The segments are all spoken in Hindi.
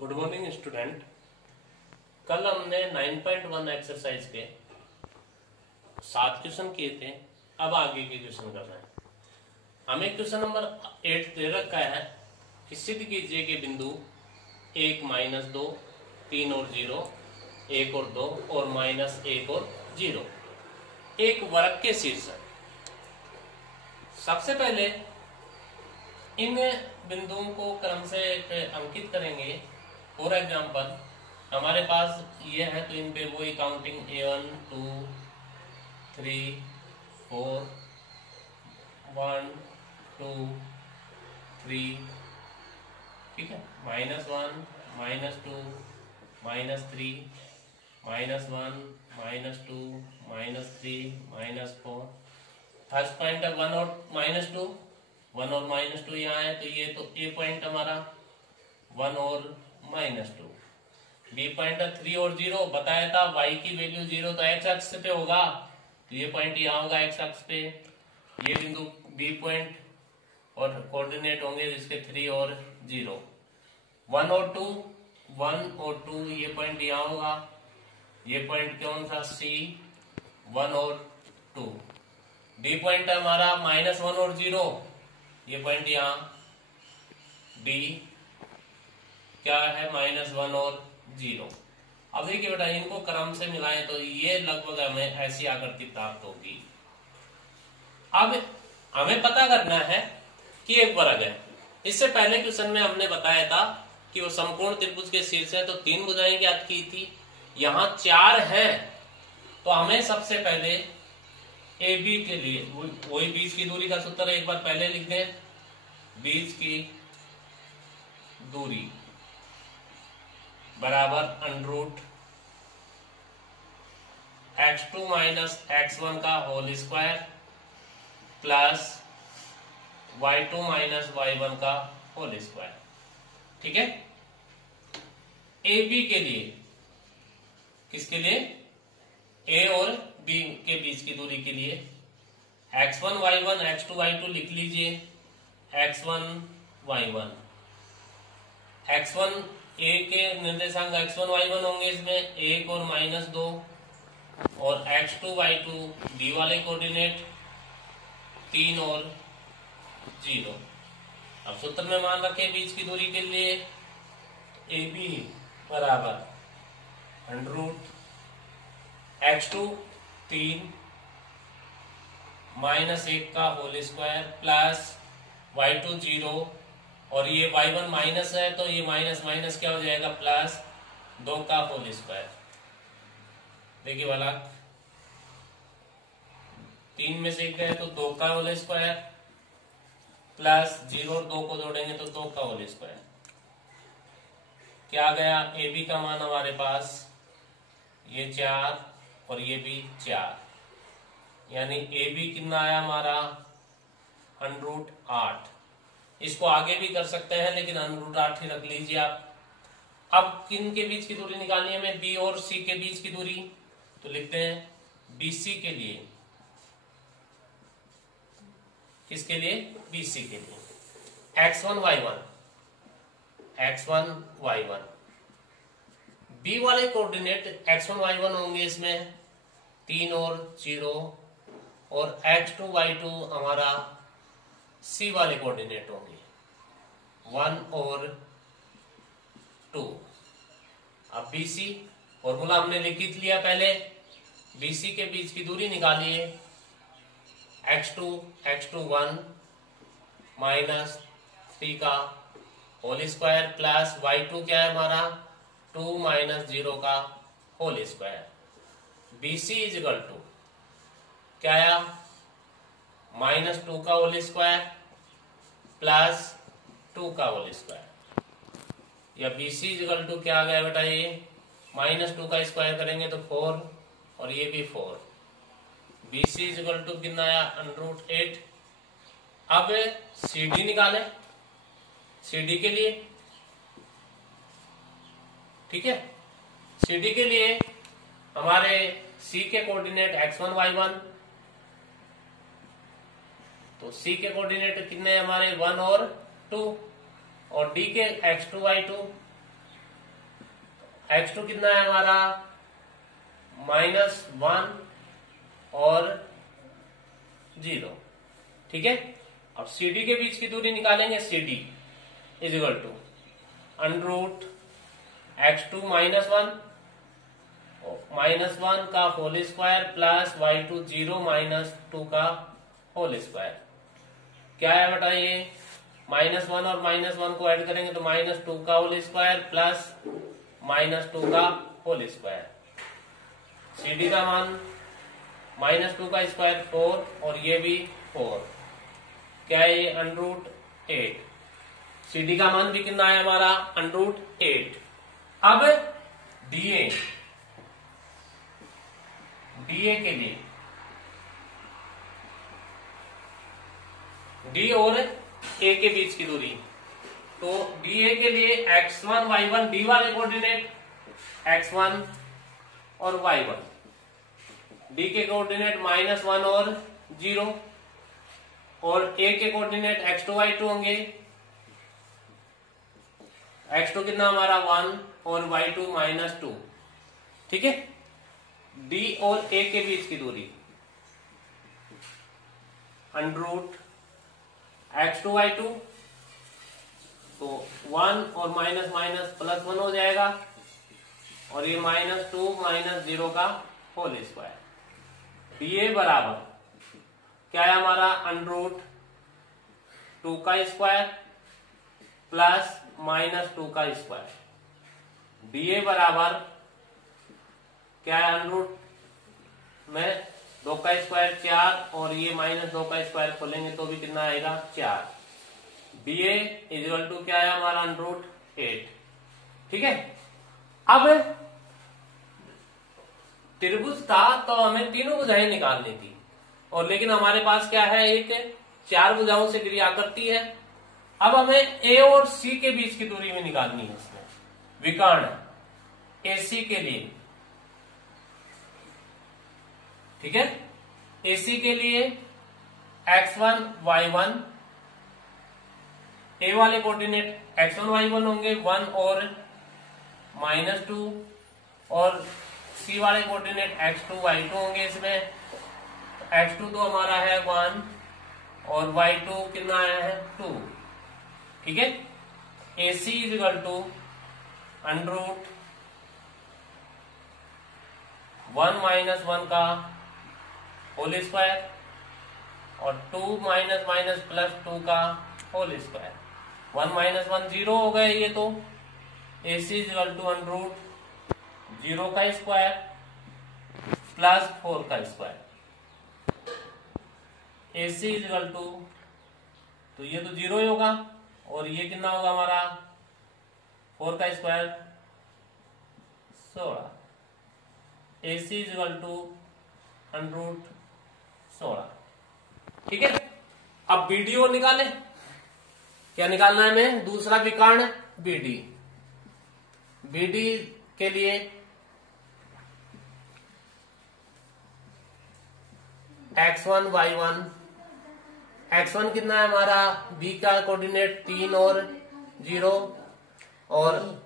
Good morning student. कल हमने 9.1 एक्सरसाइज के 7 क्वेश्चन किए थे। अब आगे के क्वेश्चन कर रहे हैं। हमें क्वेश्चन नंबर 8 दे रखा है कि सिद्ध कीजिए कि बिंदु 1 -2 3 और 0 1 और 2 और -1 और 0 एक वर्ग के शीर्ष है। सबसे पहले इन बिंदुओं को क्रम से अंकित करेंगे। फॉर एग्जाम्पल हमारे पास ये है तो इन पे वही काउंटिंग A1 2 3 4 1 2 3 ठीक है, -1 -2 -3 -1 -2 -3 -4। फर्स्ट पॉइंट है 1 और -2, 1 और -2 यहाँ है तो ये तो ए पॉइंट हमारा 1 और -2। बी पॉइंट है 3 और 0। बताया था y की वैल्यू 0 तो x अक्ष पे होगा तो ये पॉइंट यहाँ होगा x अक्ष पे। ये बिंदु बी पॉइंट और कोऑर्डिनेट होंगे जिसके 3 और 0। 1 और 2 ये पॉइंट यहाँ होगा। ये पॉइंट कौन सा C 1 और 2। डी पॉइंट है हमारा -1 और 0। ये पॉइंट यहाँ डी क्या है -1 और 0। अब देखिए बेटा इनको क्रम से मिलाएं तो ये लगभग हमें ऐसी आकृति प्राप्त होगी। अब हमें पता करना है कि एक वर्ग है। इससे पहले क्वेश्चन में हमने बताया था कि वो समकोण त्रिभुज के शीर्ष है तो 3 भुजाएं ज्ञात की थी। यहाँ 4 है तो हमें सबसे पहले ए बी के लिए वही बीच की दूरी का सूत्र एक बार पहले लिख दें। बीच की दूरी बराबर √x2 - x1 का whole square plus y2 - y1 का होल स्क्वायर। ठीक है। ए बी के लिए किसके लिए ए और बी के बीच की दूरी के लिए x1 y1 x2 y2 लिख लीजिए। x1 y1 x1 ए के निर्देशांक x1 y1 होंगे इसमें 1 और -2 और x2 y2 बी वाले कोऑर्डिनेट 3 और 0। अब सूत्र में मान रखे बीच की दूरी के लिए ए बी बराबर √x2 3 -1 का होल स्क्वायर प्लस y2 0 और ये y1 माइनस है तो ये माइनस माइनस क्या हो जाएगा प्लस 2 का होल स्क्वायर। देखिए वाला 3 में से 1 गए तो 2 का होल स्क्वायर प्लस 0 और 2 को जोड़ेंगे तो 2 का होल स्क्वायर। क्या गया ए बी का मान हमारे पास ये 4 और ये भी 4 यानी ए बी कितना आया हमारा √8। इसको आगे भी कर सकते हैं लेकिन √8 ही रख लीजिए आप। अब किन के बीच की दूरी निकालनी है हमें बी और सी के बीच की दूरी तो लिखते हैं बीसी के लिए। किसके लिए बीसी के लिए x1 y1 बी वाले कोऑर्डिनेट x1 y1 होंगे इसमें 3 और 0 और x2 y2 हमारा सी वाले कोऑर्डिनेट होंगे 1 और 2। अब बीसी फॉर्मूला हमने लिख लिया पहले। बीसी के बीच की दूरी निकालिए x2 1 -3 का होल स्क्वायर प्लस y2 क्या है हमारा 2 -0 का whole square. BC equal to क्या आया -2 का होल स्क्वायर प्लस 2 का होल स्क्वायर। या BC इक्वल टू क्या आ गया बेटा ये -2 का स्क्वायर करेंगे तो 4 और ये भी 4। BC इक्वल टू कितना आया √8। अब CD निकालें CD के लिए। ठीक है, CD के लिए हमारे C के कोऑर्डिनेट x1 y1 तो C के कोऑर्डिनेट कितने हमारे 1 और 2 और D के x2 y2 x2 कितना है हमारा -1 और 0। ठीक है। अब CD के बीच की दूरी निकालेंगे। CD is equal to √ x2 -1 का होल स्क्वायर प्लस y2 0 -2 का होल स्क्वायर। क्या है बताइए, -1 और -1 को ऐड करेंगे तो -2 का होल स्क्वायर प्लस -2 का होल स्क्वायर। CD का मान -2 का स्क्वायर 4 और ये भी 4। क्या है ये √8। CD का मान भी कितना है हमारा √8। अब DA के लिए D और A के बीच की दूरी, तो DA के लिए x1 y1 D वाले कोऑर्डिनेट x1 और y1, D के कोऑर्डिनेट -1 और 0 और A के कोऑर्डिनेट x2 y2 होंगे। x2 कितना हमारा 1 और y2 -2। ठीक है। D और A के बीच की दूरी √x2 y2, तो 1 और +1 हो जाएगा और ये -2 -0 का होल स्क्वायर। DA बराबर क्या है हमारा √2 का स्क्वायर प्लस -2 का स्क्वायर। DA बराबर क्या है √ में 2 का स्क्वायर 4 और ये -2 का स्क्वायर खोलेंगे तो भी कितना आएगा 4। BA इज इक्वल टू क्या है हमारा √8। ठीक है। अब त्रिभुज था तो हमें तीनों भुजाएं निकालनी थी, और लेकिन हमारे पास क्या है, एक 4 भुजाओं से क्रिया करती है। अब हमें A और C के बीच की दूरी में निकालनी है। इसमें विकर्ण AC के लिए, ठीक है, AC के लिए x1 y1, A वाले कोऑर्डिनेट x1 y1 होंगे 1 और -2, और C वाले कोऑर्डिनेट x2 y2 होंगे। इसमें x2 तो हमारा है 1 और y2 कितना आया है 2। ठीक है। AC इज इक्वल टू √1 - 1 का होल स्क्वायर और 2 +2 का होल स्क्वायर। 1 - 1 0 हो गए ये, तो AC इज इक्वल टू √0 का स्क्वायर प्लस 4 का square. AC is equal to, तो ये तो 0 ही होगा और ये कितना होगा हमारा 4 का square 16। AC is equal to √16। ठीक है। अब BDO निकाले। क्या निकालना है हमें, दूसरा विकर्ण BD। BD के लिए x1 y1, x1 कितना है हमारा, B का कोऑर्डिनेट 3 और 0 और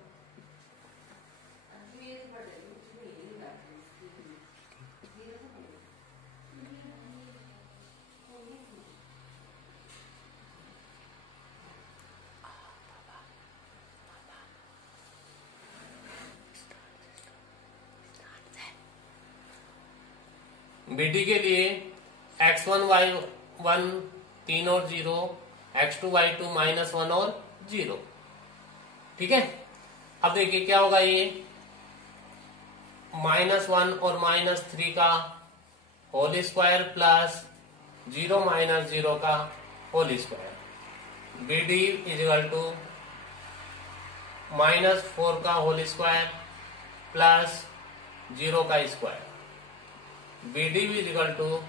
BD के लिए x1 y1 3 और 0, x2 y2 -1 और 0। ठीक है। अब देखिए क्या होगा, ये -1 और -3 का होल स्क्वायर प्लस 0 - 0 का whole square. BD is equal to -4 का होल स्क्वायर प्लस 0 का square. BD is equal to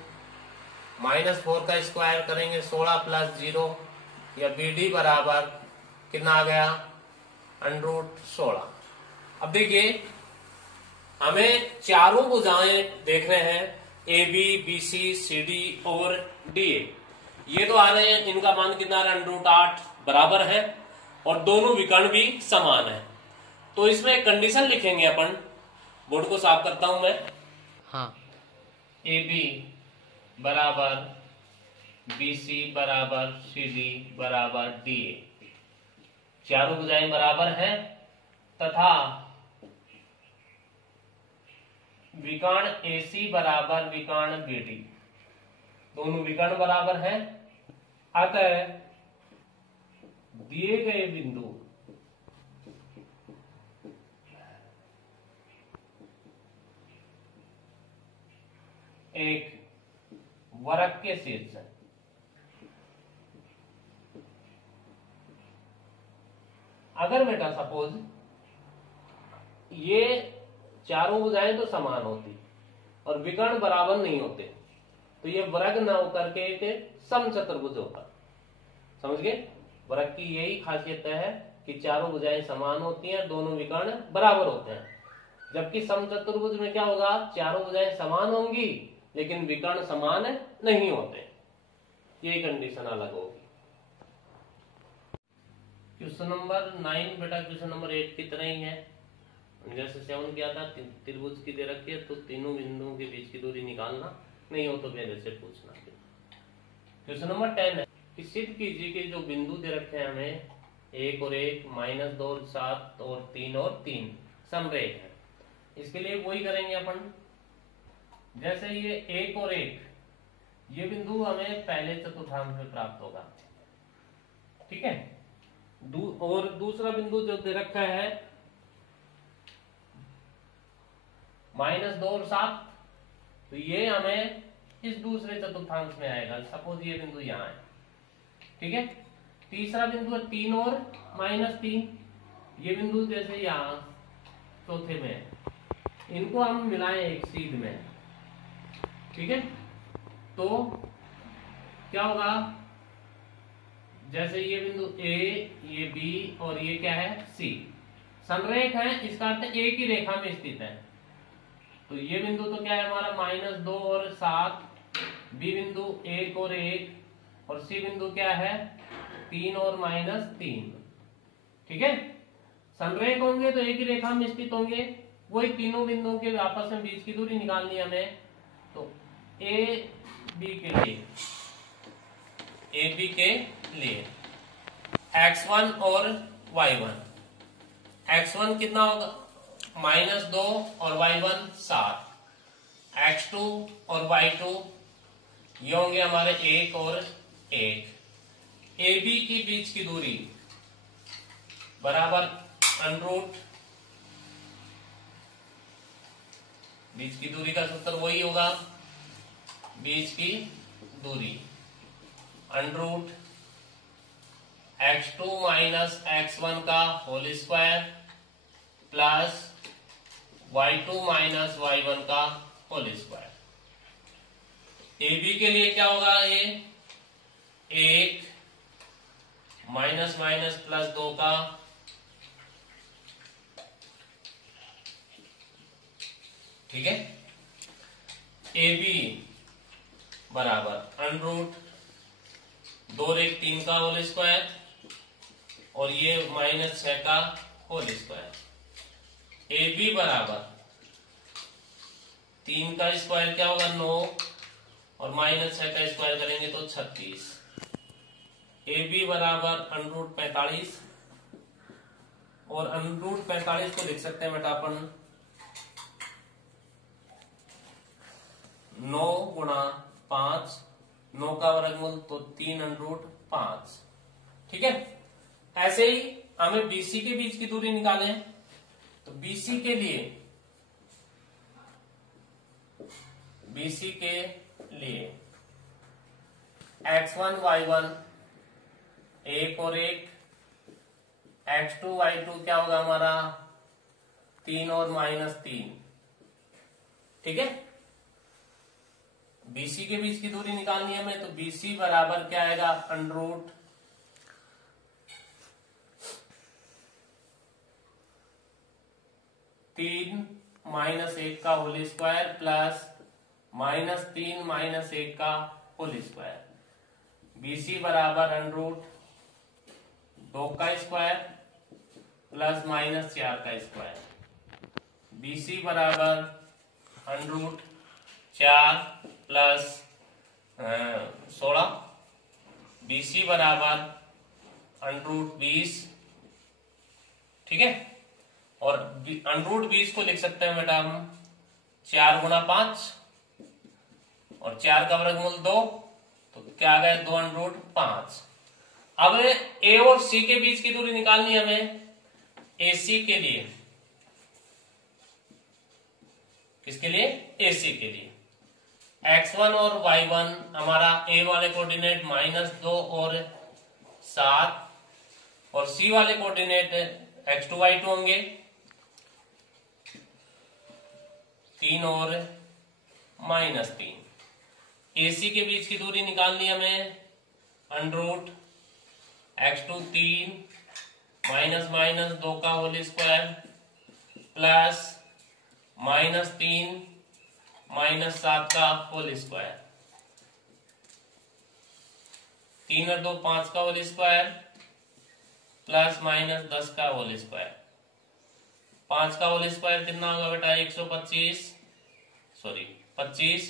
-4 का स्क्वायर करेंगे 16 प्लस 0, या BD बराबर कितना आ गया √16। अब देखिए हमें चारों भुजाएं देख रहे हैं, AB BC CD और DA। ये तो आ रहे हैं, इनका मान कितना √8 बराबर है और दोनों विकर्ण भी समान है। तो इसमें एक कंडीशन लिखेंगे अपन, बोर्ड को साफ करता हूं मैं। हाँ। ए बी बराबर बी सी बराबर सी डी बराबर डी ए, चारों भुजाएं बराबर हैं तथा विकर्ण ए सी बराबर विकर्ण बी डी, दोनों विकर्ण बराबर हैं। अतः दिए गए बिंदु एक वृत्त के शीर्ष, अगर बेटा सपोज ये चारों भुजाएं तो समान होती और विकर्ण बराबर नहीं होते, तो ये वर्ग न होकर के एक समचतुर्भुज होता। समझ गए? वर्ग की यही खासियत है कि चारों भुजाएं समान होती हैं, दोनों विकर्ण बराबर होते हैं। जबकि समचतुर्भुज में क्या होगा, चारों भुजाएं समान होंगी लेकिन विकर्ण समान नहीं होते। ये कंडीशन अलग होगी। क्वेश्चन नंबर 9 बेटा क्वेश्चन नंबर 8 की तरह ही है। जैसे 7 किया था, त्रिभुज की दे रखी है तो तीनों बिंदुओं के बीच की दूरी निकालना, नहीं हो तो मेरे से पूछना। क्वेश्चन नंबर 10 है कि सिद्ध कीजिए कि जो बिंदु दे रखे हैं हमें 1 और 1, -2 और 7 और 3 और 3 समरेख है। इसके लिए वही करेंगे अपन, जैसे ये 1 और 1 ये बिंदु हमें पहले चतुर्थांश में प्राप्त होगा, ठीक है। और दूसरा बिंदु जो दे रखा है -2 और 7, तो ये हमें इस दूसरे चतुर्थांश में आएगा। सपोज ये बिंदु यहाँ है, ठीक है। तीसरा बिंदु है 3 और -3, ये बिंदु जैसे यहाँ चौथे में है, इनको हम मिलाएं एक सीध में, ठीक है। तो क्या होगा, जैसे ये बिंदु ए, ये बी और ये क्या है सी, समरेख है, इसका अर्थ एक ही रेखा में स्थित है। तो ये बिंदु तो क्या है हमारा -2 और 7, बी बिंदु 1 और 1 और सी बिंदु क्या है 3 और -3, ठीक है। समरेख होंगे तो एक ही रेखा में स्थित होंगे। वही तीनों बिंदुओं के आपस में बीच की दूरी निकालनी है हमें। तो ए बी के लिए x1 और y1, x1 कितना होगा -2 और y1 7, x2 और y2 ये होंगे हमारे 1 और 1। AB की बीच की दूरी बराबर √ बीच की दूरी का सूत्र वही होगा, बीच की दूरी √ x2 - x1 का whole square plus y2 - y1 का होल स्क्वायर। AB के लिए क्या होगा, ये 1 -2 का ठीक है। AB बराबर √ 2 × 3 का होल स्क्वायर और ये -6 का होल स्क्वायर। AB बराबर 3 का स्क्वायर क्या होगा 9 और -6 का स्क्वायर करेंगे तो 36। AB बराबर √ 45 और √ 45 को लिख सकते हैं बेटा अपन 9 × 5, 9 का वर्गमूल तो 3 √ 5, ठीक है। ऐसे ही हमें BC के बीच की दूरी निकालें, तो BC के लिए x1 y1 1 और 1, x2 y2 क्या होगा हमारा 3 और -3, ठीक है। BC के बीच की दूरी निकालनी है हमें, तो BC बराबर क्या आएगा √ 3 - 1 का होल स्क्वायर प्लस -3 - 1 का होल स्क्वायर। BC बराबर √ 2 का स्क्वायर प्लस माइनस 4 का स्क्वायर, BC बराबर √ 4 प्लस 16, BC बराबर √ 20, ठीक है। और √ 20 को लिख सकते हैं बेटा हम 4 गुणा 5 और 4 का वर्गमूल 2, तो क्या आ गया 2 √ 5। अब ए और सी के बीच की दूरी निकालनी है हमें, AC के लिए, किसके लिए, AC के लिए। x1 और y1 हमारा A वाले कोऑर्डिनेट -2 और 7 और C वाले कोऑर्डिनेट x2 y2 होंगे 3 और -3। AC के बीच की दूरी निकालनी हमें √ x2 3 -2 का होल स्क्वायर प्लस -3 -7 का होल स्क्वायर, 3 और 2 5 का होल स्क्वायर प्लस -10 का होल स्क्वायर। 5 का होल स्क्वायर कितना होगा बेटा 125 25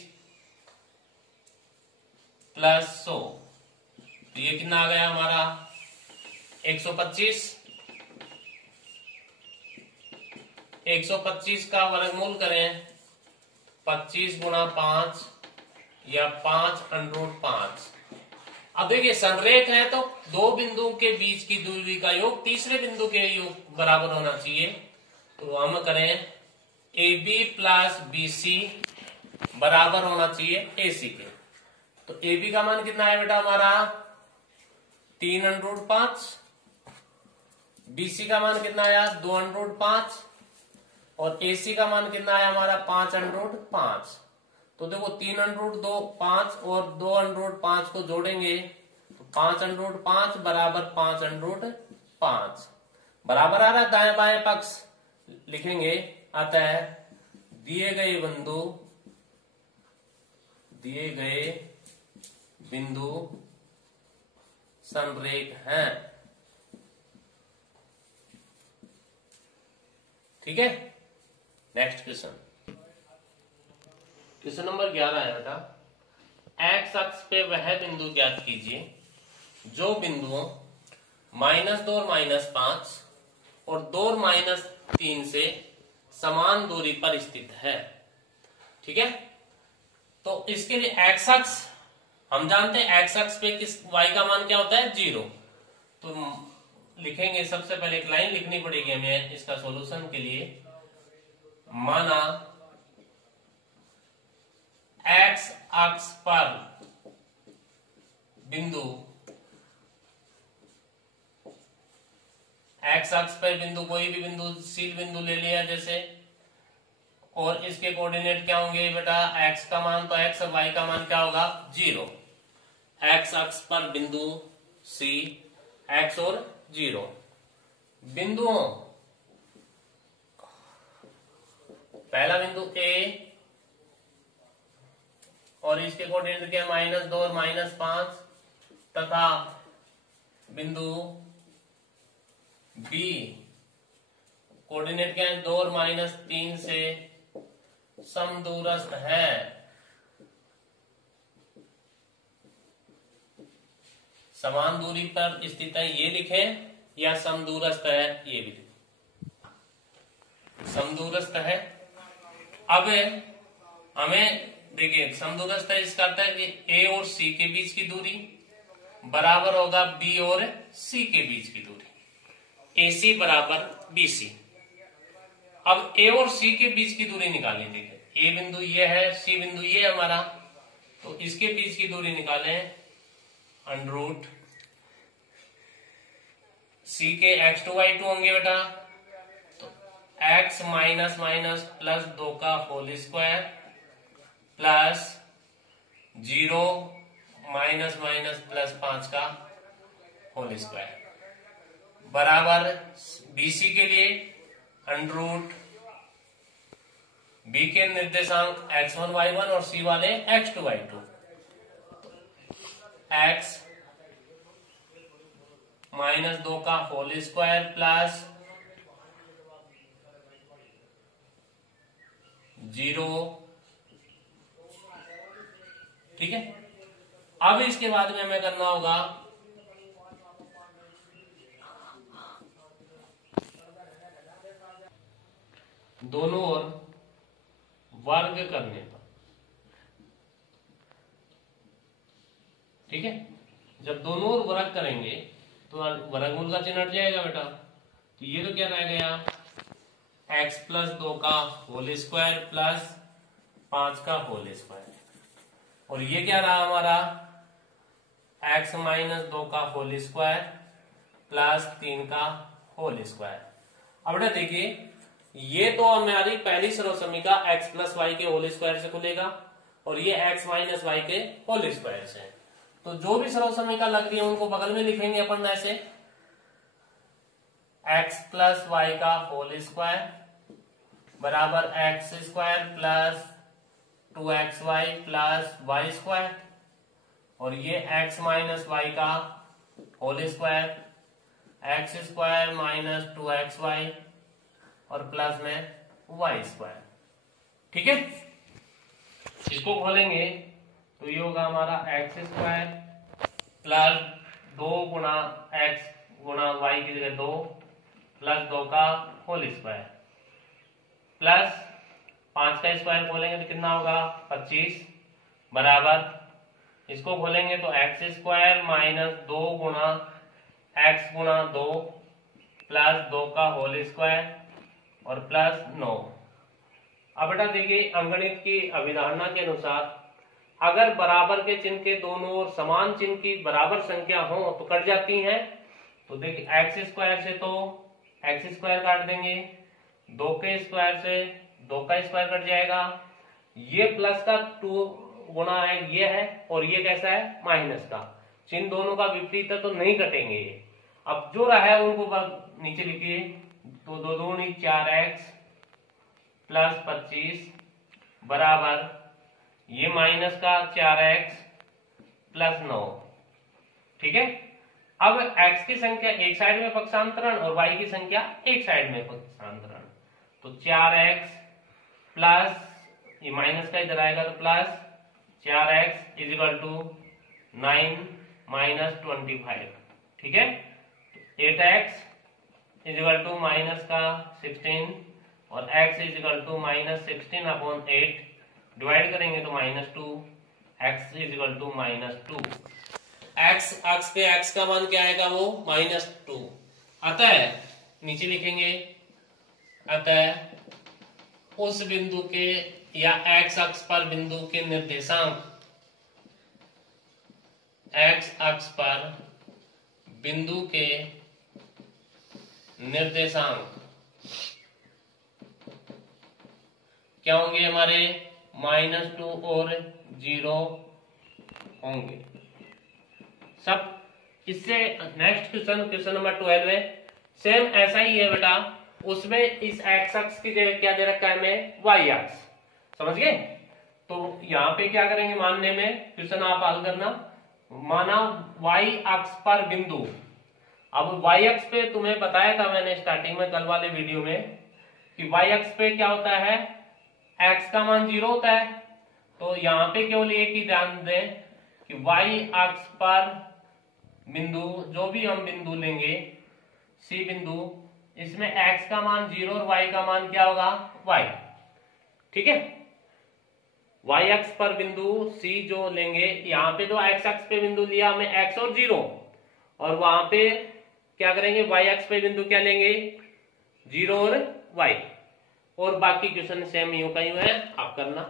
प्लस 100, तो ये कितना आ गया हमारा 125। 125 का वर्गमूल करें 25 गुणा 5 या 5 √ 5। अब देखिए संरेख है तो दो बिंदुओं के बीच की दूरी का योग तीसरे बिंदु के योग बराबर होना चाहिए, तो हम करें AB प्लस BC बराबर होना चाहिए AC के। तो AB का मान कितना है बेटा हमारा 3 √ 5, BC का मान कितना आया 2 √ 5 और AC का मान कितना है हमारा 5 √ 5। तो देखो 3 √ 2 5 और 2 √ 5 को जोड़ेंगे तो 5 √ 5 बराबर 5 √ 5 बराबर आ रहा है दाएं बाएं पक्ष लिखेंगे, अतः दिए गए बिंदु संरेख हैं, ठीक है। नेक्स्ट क्वेश्चन नंबर 11 है बेटा, एक्स अक्ष पे वह बिंदु ज्ञात कीजिए जो बिंदुओं -2 और -5 और 2 और -3 से समान दूरी पर स्थित है, ठीक है। तो इसके लिए एक्स अक्ष हम जानते हैं, एक्स अक्ष पे किस y का मान क्या होता है 0, तो लिखेंगे सबसे पहले एक लाइन लिखनी पड़ेगी हमें इसका सॉल्यूशन के लिए। माना एक्स अक्ष पर बिंदु, एक्स अक्ष पर बिंदु कोई भी बिंदुशील बिंदु ले लिया जैसे, और इसके कोऑर्डिनेट क्या होंगे बेटा x का मान तो x और y का मान क्या होगा 0। एक्स अक्ष पर बिंदु C x और 0, बिंदुओं पहला बिंदु A और इसके कोऑर्डिनेट क्या -2 और -5 तथा बिंदु B कोऑर्डिनेट क्या है 2 और -3 से समदूरस्थ है, समान दूरी पर स्थित है ये लिखें या समदूरस्थ है ये भी लिखें, समदूरस्थ है। अब हमें देखिए समदूरस्थ है इसका अर्थ है कि A और C के बीच की दूरी बराबर होगा B और C के बीच की दूरी, AC बराबर BC। अब A और C के बीच की दूरी निकालें, देखिए A बिंदु ये है, C बिंदु ये हमारा, तो इसके बीच की दूरी निकालें √ C के x2 y2 होंगे बेटा, तो x +2 का होल स्क्वायर प्लस 0 +5 का होल स्क्वायर बराबर BC के लिए √ B के निर्देशांक x1 y1 और C वाले x2 y2, x -2 का होल स्क्वायर प्लस 0। ठीक है, अब इसके बाद में हमें करना होगा दोनों ओर वर्ग करने पर। ठीक है, जब दोनों ओर वर्ग करेंगे तो वर्गमूल का चिन्ह हट जाएगा बेटा। तो ये तो क्या रह गया, x प्लस 2 का होल स्क्वायर प्लस 5 का होल स्क्वायर, और ये क्या रहा हमारा x माइनस 2 का होल स्क्वायर प्लस 3 का होल स्क्वायर। अब बेटा देखिए, ये तो हमारी पहली सर्वसमीका x प्लस वाई के होल स्क्वायर से खुलेगा और ये x माइनस वाई के होल स्क्वायर से। तो जो भी सर्वसमीका लग रही है उनको बगल में लिखेंगे अपन ऐसे, x प्लस वाई का होल स्क्वायर बराबर एक्स स्क्वायर प्लस 2xy प्लस वाई स्क्वायर, और ये x माइनस वाई का whole square x square minus 2xy और प्लस में वाई स्क्वायर। ठीक है, इसको खोलेंगे तो ये होगा हमारा एक्स स्क्वायर प्लस 2 गुणा एक्स गुणा वाई की जगह 2 प्लस 2 का होल स्क्वायर प्लस 5 का स्क्वायर खोलेंगे तो कितना होगा 25 बराबर, इसको खोलेंगे तो एक्स स्क्वायर माइनस 2 गुणा एक्स गुणा 2 प्लस 2 का होल स्क्वायर और प्लस 9। अब बेटा देखिए, अंकगणित की अवधारणा के अनुसार अगर बराबर के चिन्ह के दोनों ओर समान चिन्ह की बराबर संख्या हो तो कट जाती हैं। तो देखिए एक्स स्क्वायर से तो एक्स स्क्वायर काट देंगे, 2 के स्क्वायर से 2 का स्क्वायर कट जाएगा, ये प्लस का 2 गुणा है ये है और ये कैसा है माइनस का, चिन्ह दोनों का विपरीत है तो नहीं कटेंगे। अब जो रहा है उनको नीचे लिखिए, तो 2 दूनी 4x प्लस 25 बराबर ये माइनस का 4x प्लस 9। ठीक है, अब x की संख्या एक साइड में पक्षांतरण और y की संख्या एक साइड में पक्षांतरण, तो 4x प्लस ये माइनस का इधर आएगा तो plus 4x is equal to 9 minus 25। ठीक है, 8x is equal to minus का 16 और x is equal to minus 16 upon 8, divide करेंगे तो minus 2, x is equal to minus 2। x अक्ष पे x का मान क्या आएगा वो माइनस 2। अतः नीचे लिखेंगे, अतः उस बिंदु के या x अक्ष पर बिंदु के निर्देशांक, x अक्ष पर बिंदु के निर्देशांक क्या होंगे हमारे -2 और 0 होंगे सब। इससे नेक्स्ट क्वेश्चन नंबर 12 है, सेम ऐसा ही है बेटा, उसमें इस एक्स अक्ष की जगह क्या दे रखा है हमें वाई अक्ष, समझ गए। तो यहाँ पे क्या करेंगे मानने में, क्वेश्चन आप हल करना, माना वाई अक्ष पर बिंदु। अब वाई अक्ष पे तुम्हें बताया था मैंने स्टार्टिंग में कल वाले वीडियो में कि वाई अक्ष पे क्या होता है, x का मान 0 होता है। तो यहाँ पे केवल एक ही ध्यान दें कि y अक्ष पर बिंदु, जो भी हम बिंदु लेंगे C बिंदु, इसमें x का मान 0 और y का मान क्या होगा y। ठीक है, y अक्ष पर बिंदु C जो लेंगे, यहाँ पे तो x अक्ष पे बिंदु लिया हमने x और 0, और वहां पे क्या करेंगे y अक्ष पे बिंदु क्या लेंगे 0 और y, और बाकी क्वेश्चन सेम यूं का यूं है, आप करना।